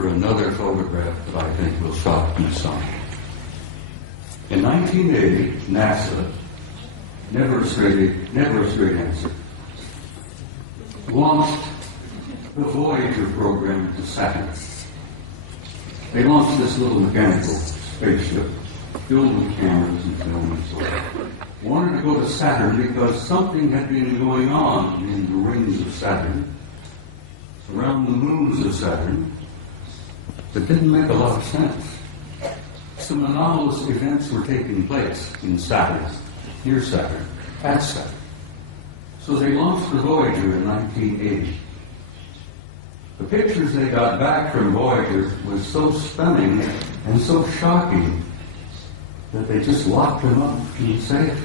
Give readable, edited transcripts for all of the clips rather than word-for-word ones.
for another photograph that I think will shock you some. In 1980, NASA, never a straight answer, launched the Voyager program to Saturn. They launched this little mechanical spaceship filled with cameras and film and so on. Wanted to go to Saturn because something had been going on in the rings of Saturn, around the moons of Saturn, that didn't make a lot of sense. Some anomalous events were taking place in Saturn, near Saturn, at Saturn. So they launched the Voyager in 1980. The pictures they got back from Voyager was so stunning and so shocking that they just locked them up in the safe.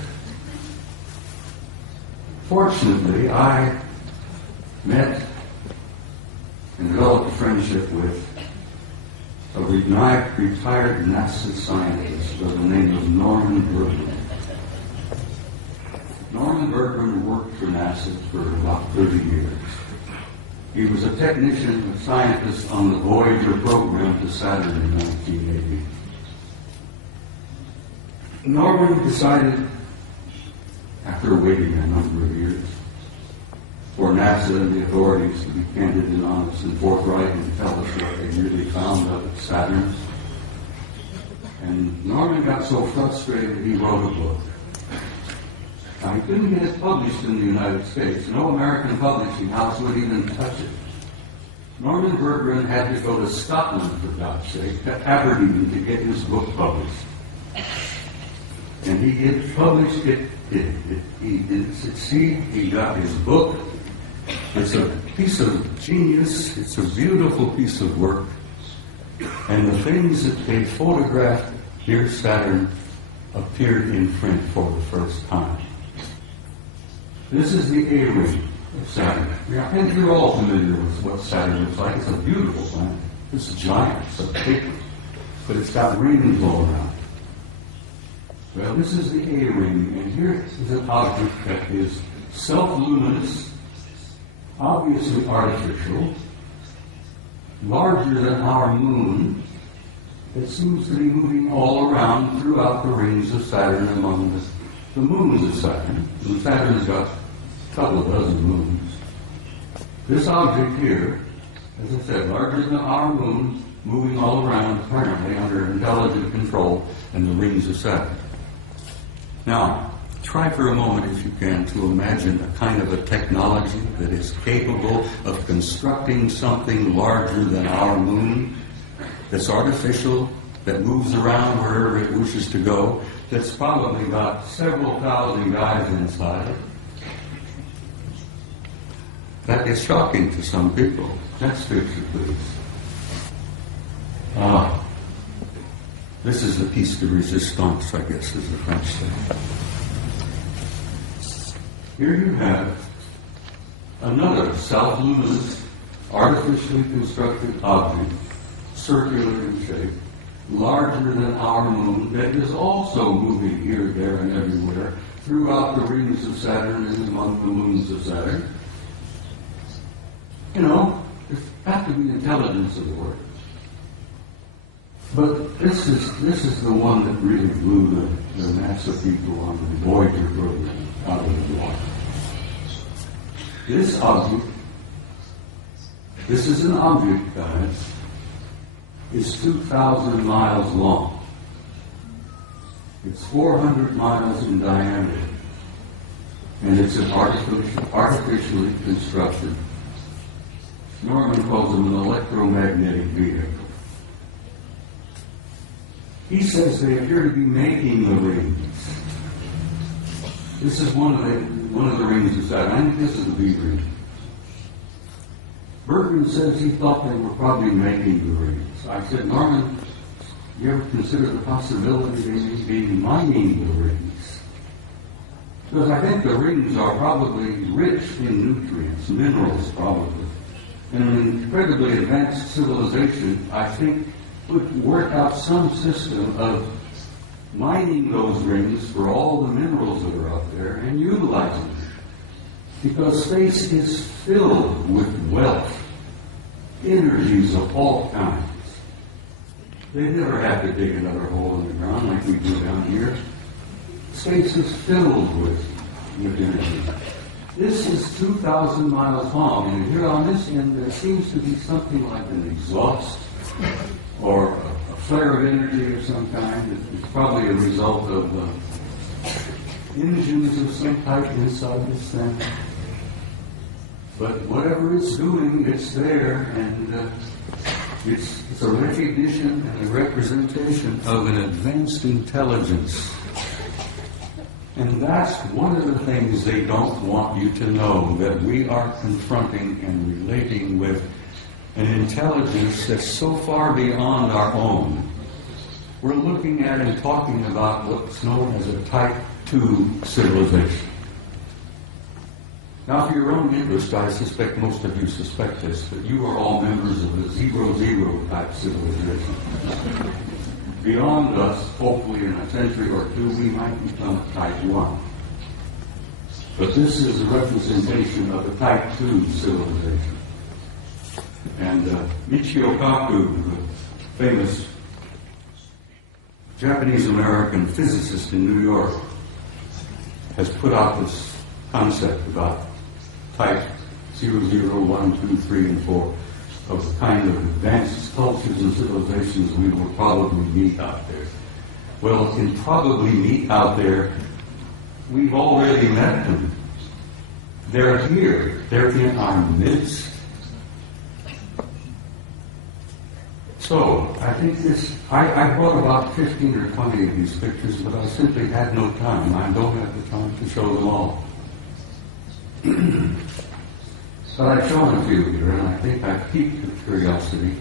Fortunately, I met and developed a friendship with a retired NASA scientist by the name of Norman Bergman. Norman Bergman worked for NASA for about 30 years. He was a technician, a scientist on the Voyager program to Saturn in 1980. Norman decided, after waiting a number of years, for NASA and the authorities to be candid and honest and forthright and tell us what they really found up at Saturn. And Norman got so frustrated he wrote a book. Now, he couldn't get it published in the United States. No American publishing house would even touch it. Norman Bergman had to go to Scotland, for God's sake, to Aberdeen to get his book published. And he did publish it. He did succeed. He got his book. It's a piece of genius. It's a beautiful piece of work. And the things that they photographed near Saturn appeared in print for the first time. This is the A-ring of Saturn. I think you're all familiar with what Saturn looks like. It's a beautiful planet. It's giant. It's a paper. But it's got rings all around. Well, this is the A-ring, and here is an object that is self-luminous, obviously artificial, larger than our moon. It seems to be moving all around throughout the rings of Saturn among the moons of Saturn. And Saturn's got a couple of dozen moons. This object here, as I said, larger than our moon, moving all around, apparently under intelligent control in the rings of Saturn. Now, try for a moment, if you can, to imagine a kind of a technology that is capable of constructing something larger than our moon, that's artificial, that moves around wherever it wishes to go, that's probably got several thousand guys inside. That is shocking to some people. Next picture, please. This is the piece de resistance, I guess, is the French thing. Here you have another self-luminous, artificially constructed object, circular in shape, larger than our moon, that is also moving here, there, and everywhere throughout the rings of Saturn and among the moons of Saturn. You know, there's got to be intelligence at work. But this is the one that really blew the NASA people on the Voyager program out of the water. This object, this is an object, guys, is 2,000 miles long. It's 400 miles in diameter. And it's an artificially constructed, Norman calls them an electromagnetic vehicle. He says they appear to be making the rings. This is one of the rings of Saturn. I think this is the B ring. Bergman says he thought they were probably making the rings. I said, Norman, you ever consider the possibility they may be mining the rings? Because I think the rings are probably rich in nutrients, minerals probably. And an incredibly advanced civilization, I think, would work out some system of mining those rings for all the minerals that are out there and utilizing them. Because space is filled with wealth energies of all kinds. They never have to dig another hole in the ground like we do down here. Space is filled with energy. This is 2,000 miles long, and here on this end there seems to be something like an exhaust or a flare of energy of some kind. It's probably a result of engines of some type inside this thing. But whatever it's doing, it's there, and it's a recognition and a representation of an advanced intelligence. And that's one of the things they don't want you to know, that we are confronting and relating with an intelligence that's so far beyond our own. We're looking at and talking about what's known as a Type 2 civilization. Now, for your own interest, I suspect most of you suspect this, that you are all members of the 0-0 type civilization. Beyond us, hopefully in a century or two, we might become Type 1. But this is a representation of a Type 2 civilization. And Michio Kaku, the famous Japanese-American physicist in New York, has put out this concept about Type 0, 1, 2, 3, and 4 of the kind of advanced cultures and civilizations we will probably meet out there. Well, in probably meet out there, we've already met them. They're here. They're in our midst. So, I think I brought about 15 or 20 of these pictures, but I simply had no time. I don't have the time to show them all. But I've shown a few here, and I think I've piqued your curiosity.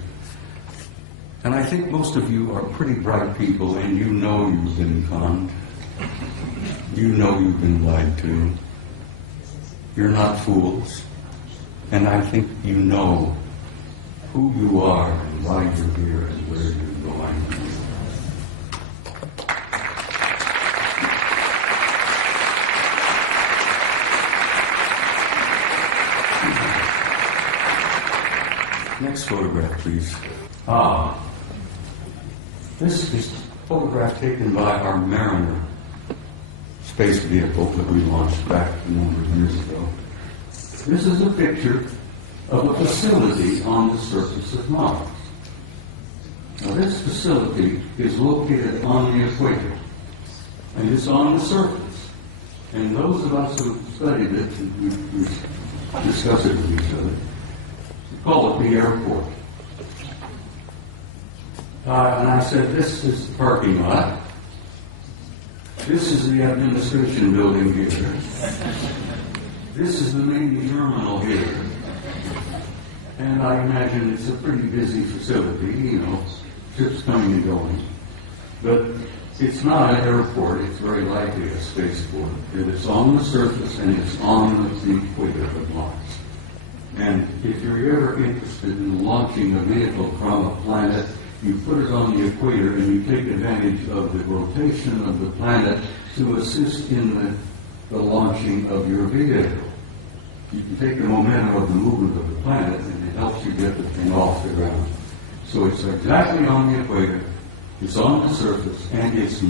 And I think most of you are pretty bright people, and you know you've been conned. You know you've been lied to. You're not fools. And I think you know who you are and why you're here and where you're going. Next photograph, please. This is a photograph taken by our Mariner space vehicle that we launched back a number of years ago. This is a picture of a facility on the surface of Mars. Now, this facility is located on the equator, and it's on the surface. And those of us who studied it, and we discuss it with each other, call it the airport. And I said, this is the parking lot. This is the administration building here. This is the main terminal here. And I imagine it's a pretty busy facility, you know, ships coming and going. But it's not an airport, it's very likely a spaceport. It's on the surface and it's on the equator of Mars. And if you're ever interested in launching a vehicle from a planet, you put it on the equator and you take advantage of the rotation of the planet to assist in the launching of your vehicle. You can take the momentum of the movement of the planet and it helps you get the thing off the ground. So it's exactly on the equator, it's on the surface, and it's